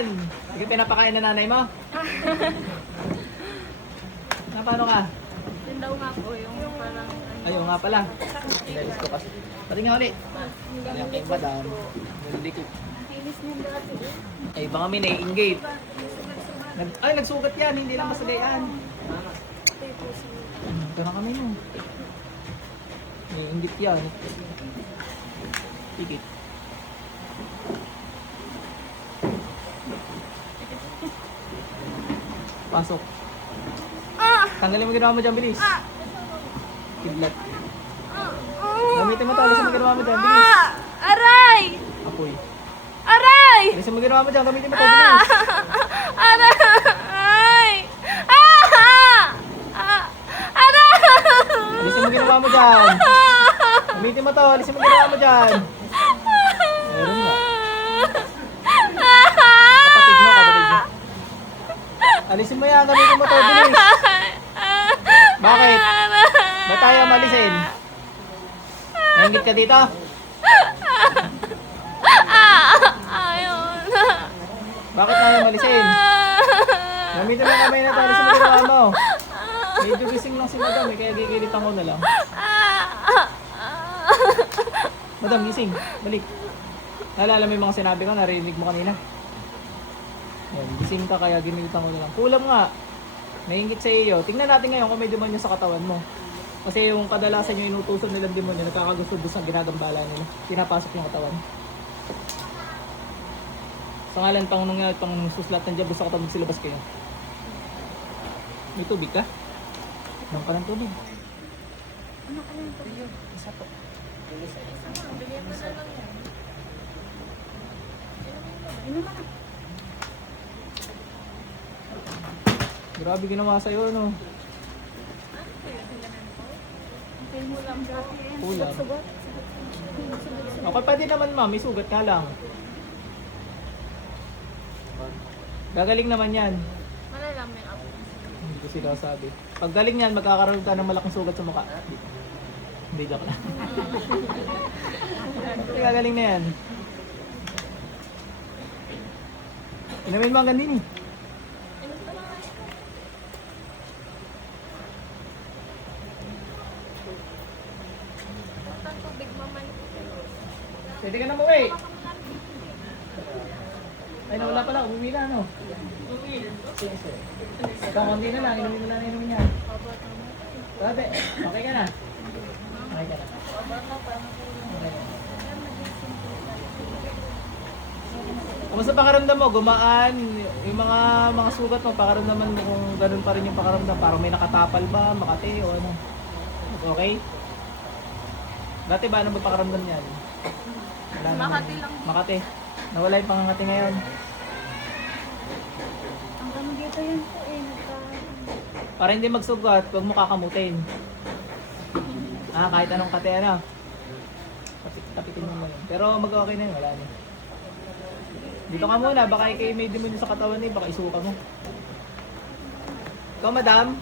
yan. Hindi ka pinapakain na nanay mo? Na paano ka? Yun daw nga po, yung parang... Ayaw nga pala. Pinalis ko kasi. Pati nga ulit. Ayan kay madam. Nilikot. Kinis niyo dati eh. Ay, baka may nai-engage. Ay, nagsugat yan. Hindi lang masalayan. Ito na kami nun. Nai-engage yan. Tikit. Pasok. Tanggalin mo ginawa mo dyan, bilis. Kidlat. Gamitin mo to, alisin mo ginawa mo dyan, bilis. Aray! Apoy. Aray! Alisin mo ginawa mo dyan, gamitin mo to, bilis. Aray! Aray! Alisin mo ginawa mo dyan. Gamitin mo to, alisin mo ginawa mo dyan. Meron nga. Kapatid mo, kapatid mo. Alisin mo yan, gamitin mo to, bilis. Bakit? Ba't tayo malisin? Nainggit ka dito? Ayun. Bakit tayo malisin? Gamitin mo yung kamay na to, alisin mo ginawa mo. Medyo gising lang si madam eh, kaya gigilitan ko na lang. Madam, gising. Balik. Naalala mo yung mga sinabi ko, narinig mo kanina. Yan, gising ka kaya ginilitan ko na lang. Kulang nga. Nainggit sa iyo. Tingnan natin ngayon kung may demonyo sa katawan mo. Kasi yung kadalasan yung inutusan nilang demonyo, nagkakagusto doon sa ginagambala nila. Pinapasok yung katawan. Sa ngalan pang nangyayat pang suslat ng Diyan, gusto ko tapos silabas kayo. May tubig ka? Nang ka ng tubig. Ano ka lang ito? Isa po. Bilihan mo na lang yan. Ano ka na? Grabe ginawa sa'yo, no? Okay mo lang dati eh. Kulang. Sugat. Okay pa din naman, ma'am. May sugat nga lang. Gagaling naman yan. Malalamin ako. Hindi ko sinasabi. Pag galing yan, magkakaroon ka ng malaking sugat sa mukha. Hindi, joke lang. Gagaling na yan. Inamin mo ang gandin eh. Tubig maman. Pwede ka na umuwi. Ay, nawala pala. Umuwi na, no? Sige, sige. Kakunti na lang. Inumin mo lang, inumin yan. Sabi, okay ka na? Okay ka na. Okay na. Kumusta pakaramdam mo? Gumaan? Yung mga sugat mo, pakaramdaman mo kung ganun pa rin yung pakaramdam. Parang may nakatapal ba? Makati o ano? Okay? Dati ba ano ba pakaramdam niyan? Wala naman. Makati lang. Makati. Nawala yung pangangati ngayon. Ang kami dito yan po eh. Para hindi magsugat, huwag mo kakamutin. Kahit anong kate ano. Tapitin mo yun. Pero mag-okay na yun, wala na. Dito ka muna, baka kayo may demonyo sa katawan baka isuka mo. Ikaw madam,